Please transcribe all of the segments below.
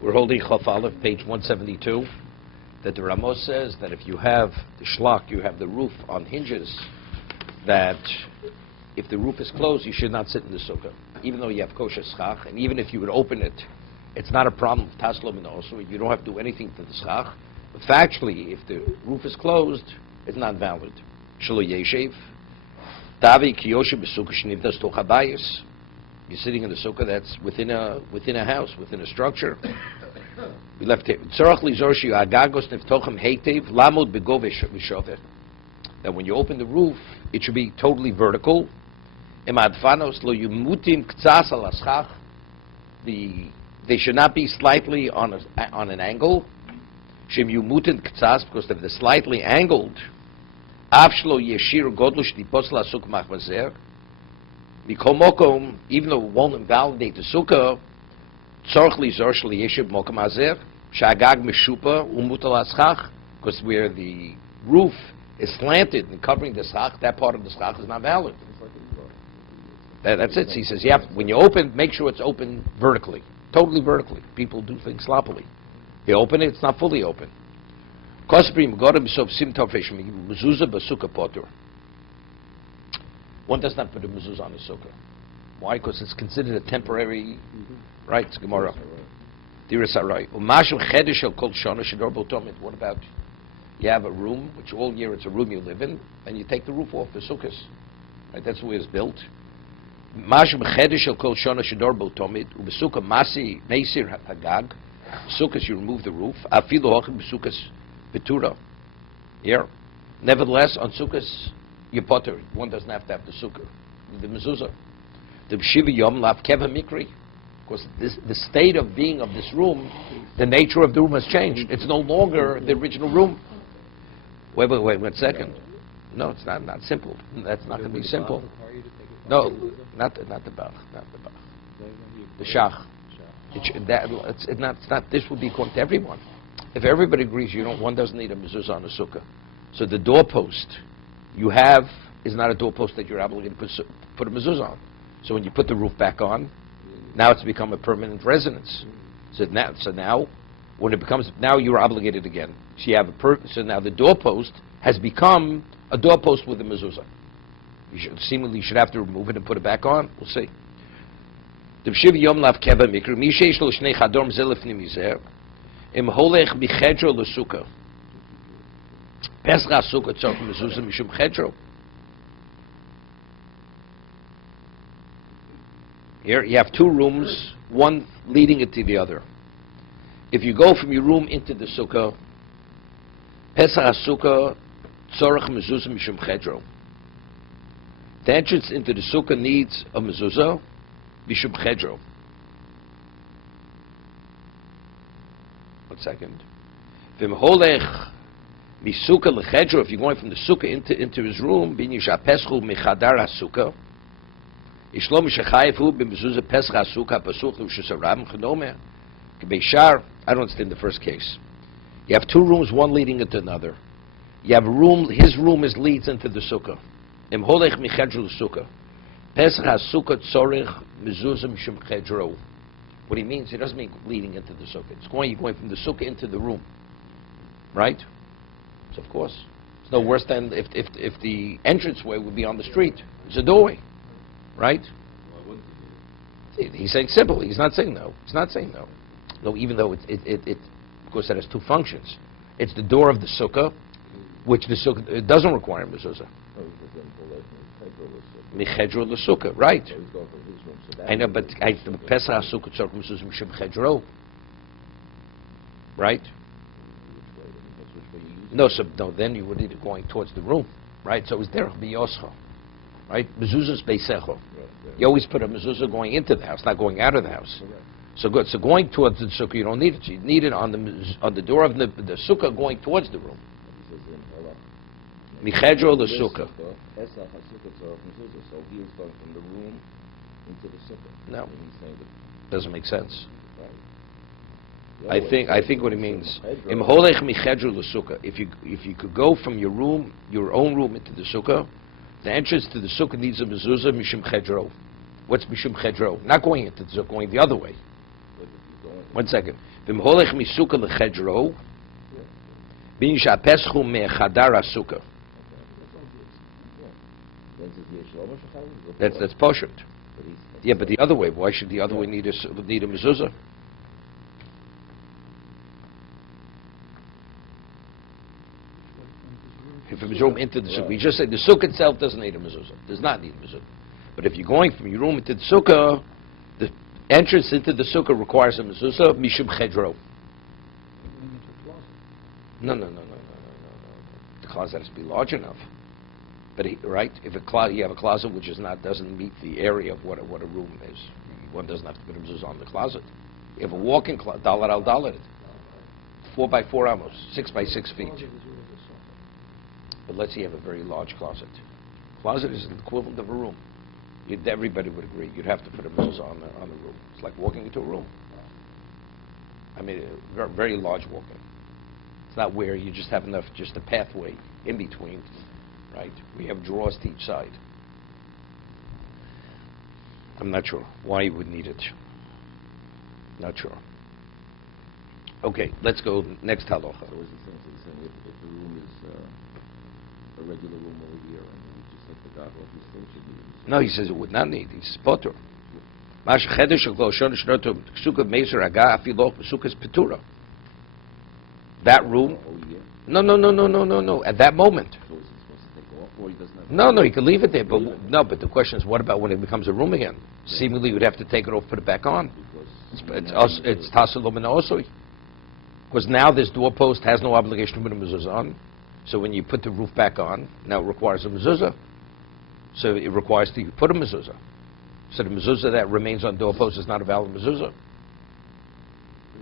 We're holding Chaf Aleph, page 172, that the Ramos says that if you have the shlach, you have the roof on hinges, that if the roof is closed, you should not sit in the sukkah, even though you have kosher schach, and even if you would open it, it's not a problem with taslom and also, you don't have to do anything to the schach. But factually, if the roof is closed, it's not valid. Shelo yeshev, Davi kiyoshe b'sukkah shnivdas toch habayis. You're sitting in the sukkah that's within a house, within a structure. We left it. That when you open the roof, it should be totally vertical. They should not be slightly on an angle. Because if they're slightly angled, even though it won't invalidate the sukkah, because where the roof is slanted and covering the schach, that part of the schach is not valid. That's it. He says, when you open, make sure it's open vertically, totally vertically. People do things sloppily. They open it, it's not fully open. One does not put a mezuzah on his sukkah. Why? Because it's considered a temporary, right? It's Gemara. What about you have a room, which all year it's a room you live in, and you take the roof off the sukkahs. Right? That's the way it's built. Sukkahs, you remove the roof. Here. Nevertheless, on sukkahs, you potter. One doesn't have to have the sukkah, the mezuzah. The b'shiva yom lav keva mikri, because the state of being of this room, the nature of the room has changed. It's no longer the original room. Wait 1 second. No, it's not simple. That's not going to be simple. No, not the bach, the shach. It's not. This would be according to everyone. If everybody agrees, one doesn't need a mezuzah on a sukkah. So the doorpost you have is not a doorpost that you're obligated to put a mezuzah on. So when you put the roof back on, now it's become a permanent residence. So now, when it becomes, now you're obligated again. So you have so now the doorpost has become a doorpost with a mezuzah. You should have to remove it and put it back on. We'll see. Here you have 2 rooms, one leading into the other. If you go from your room into the sukkah, Pesach HaSukkah tzorach mezuzah mishum chedro. The entrance into the sukkah needs a mezuzah mishum chedro. 1 second. V'mholech misukkah lechedro. If you're going from the sukkah into his room, bin yisha peschu mechadar HaSukkah. I don't understand the first case. You have 2 rooms, one leading into another. You have a room, his room leads into the sukkah. What he means, he doesn't mean leading into the sukkah. You're going from the sukkah into the room. Right? So of course, it's no worse than if the entranceway would be on the street. It's a doorway. Right? He's saying simple. He's not saying no. He's not saying no. No, even though it of course, that has 2 functions. It's the door of the sukkah, which the sukkah it doesn't require mezuzah. Michedro the sukkah, right? I know, but Pesach HaSukkah tzorach mezuzah mishum chedro, right? No, then you would need it going towards the room, right? So it's derech b'yoscha. Right? Mezuzah's beisecho. You always put a mezuzah going into the house, not going out of the house. So good. So going towards the sukkah, you don't need it. You need it on the door of the sukkah going towards the room. Michedro the sukkah. So he is going from the room into the sukkah. No, doesn't make sense. I think what he means. Imholech michedro the sukkah. If you could go from your room, your own room, into the sukkah. The entrance to the sukkah needs a mezuzah mishum chedro. What's mishum chedro? Not going into the sukkah, going the other way. going. 1 second. V'mholech misuka lechedro, Yeah. bin shapeschu mechadar asuka. Then says the Chovos HaLevavos. That's poshut. But he's- Yeah, but the other way. Why should the other way need a mezuzah? If it was room into the sukkah, you just said the sukkah itself doesn't need a mezuzah. Does not need a mezuzah. But if you're going from your room into the sukkah, the entrance into the sukkah requires a mezuzah, mishum chedro. No. The closet has to be large enough. But right, if you have a closet which doesn't meet the area of what a room is, one doesn't have to put a mezuzah on the closet. You have a walk-in closet, dalar al dalar, 4 by 4 almost, 6 by 6 feet. But let's say you have a very large closet. Closet is the equivalent of a room. Everybody would agree. You'd have to put a mezuzah on the room. It's like walking into a room. I mean, a very, very large walk-in. It's not where you just have enough, just a pathway in between, right? We have drawers to each side. I'm not sure why you would need it. Not sure. Okay, let's go next halacha. So is he saying if the room is a regular room over here, and we just have to goggle, he still should need it? No, he says it would not need. He's potter. That room. Oh, yeah. No. At that moment. So is he supposed to take off, or he doesn't have to? No, he can leave it there. But no, but the question is, what about when it becomes a room again? Seemingly, you'd have to take it off, put it back on. It's tasalom and osoi. Because now this doorpost has no obligation to put a mezuzah on. So when you put the roof back on, now it requires a mezuzah. So it requires that you put a mezuzah. So the mezuzah that remains on doorpost is not a valid mezuzah.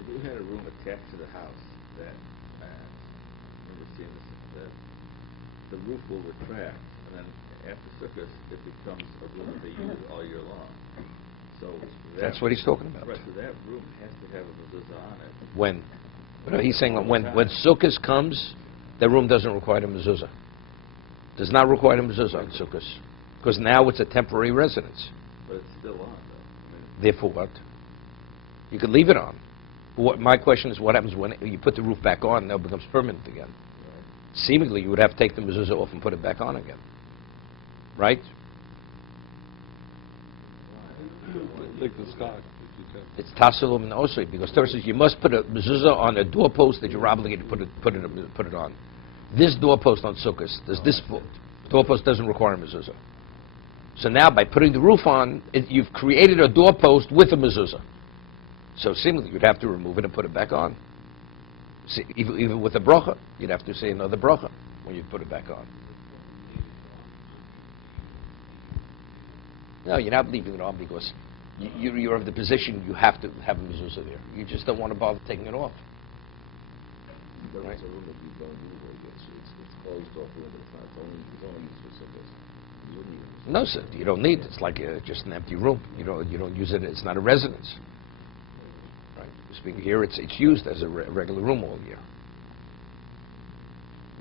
If you had a room attached to the house that, remember seeing this, that the roof will retract, and then after Sukkot, it becomes a room that they use all year long. So That's what he's talking about. Right, so that room has to have a mezuzah on it. When? No, he's saying when Sukkot comes, the room doesn't require a mezuzah. Does not require a mezuzah on Sukkot. Because now it's a temporary residence. But it's still on, though. I mean, Therefore what? You could leave it on. My question is, what happens when you put the roof back on, now it becomes permanent again? right. Seemingly, you would have to take the mezuzah off and put it back on again. Right? Like the sky. It's tasalum and osoi, because Torah says you must put a mezuzah on a doorpost that you're obligated to put it on. This doorpost on Sukkot, this doorpost doesn't require a mezuzah. So now, by putting the roof on, you've created a doorpost with a mezuzah. So seemingly, you'd have to remove it and put it back on. See, even with a bracha, you'd have to say another bracha when you put it back on. No, you're not leaving it on because you're of the position you have to have a mezuzah there. You just don't want to bother taking it off. But Right. it's a room that you don't use, or it's closed off room, but it's only used for Sukkot. You wouldn't even use it. No, sir, you don't need it. It's like just an empty room. You don't use it. It's not a residence. Right. Speaking here, it's used as a regular room all year.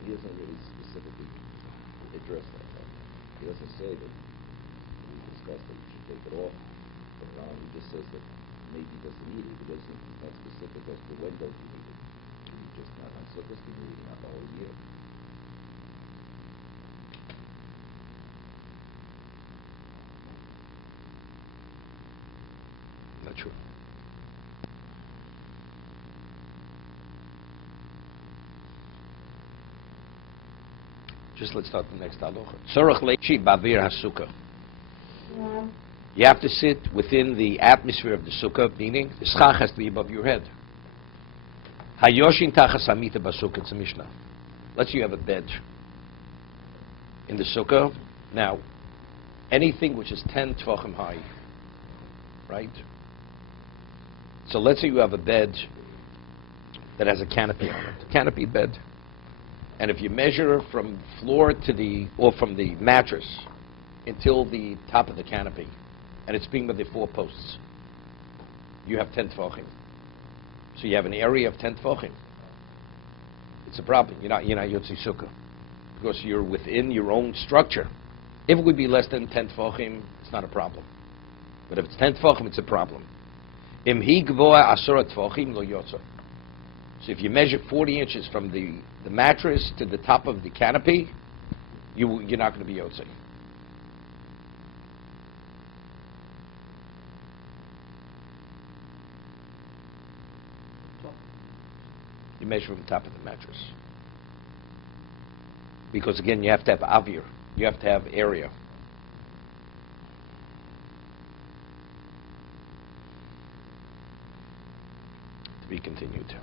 He doesn't really specifically address that. Right? He doesn't say that we discussed that you should take it off. But he just says that maybe he doesn't need it. He's not specific as to when don't you need it. You just not on Sukkot, you need it not the whole year. Not sure. Just let's start the next halacha. Tzorach leishi bavir hasukah. You have to sit within the atmosphere of the sukkah, meaning the schach has to be above your head. Hayoshin tachas hamita basukah, it's a Mishnah. Let's say you have a bed in the sukkah. Now, anything which is 10 tvachim high, right? So let's say you have a bed that has a canopy on it, a canopy bed. And if you measure from floor to or from the mattress until the top of the canopy, and it's being with the 4 posts, you have 10 tvachim. So you have an area of 10 tvachim. It's a problem. You're not Yotzi Sukkah, because you're within your own structure. If it would be less than 10 tvachim, it's not a problem. But if it's 10 tvachim, it's a problem. Im hi gvoa asura tvochim lo yotzer. So if you measure 40 inches from the mattress to the top of the canopy, you're not going to be yotzer. You measure from the top of the mattress. Because again, you have to have avir. You have to have area. To be continued.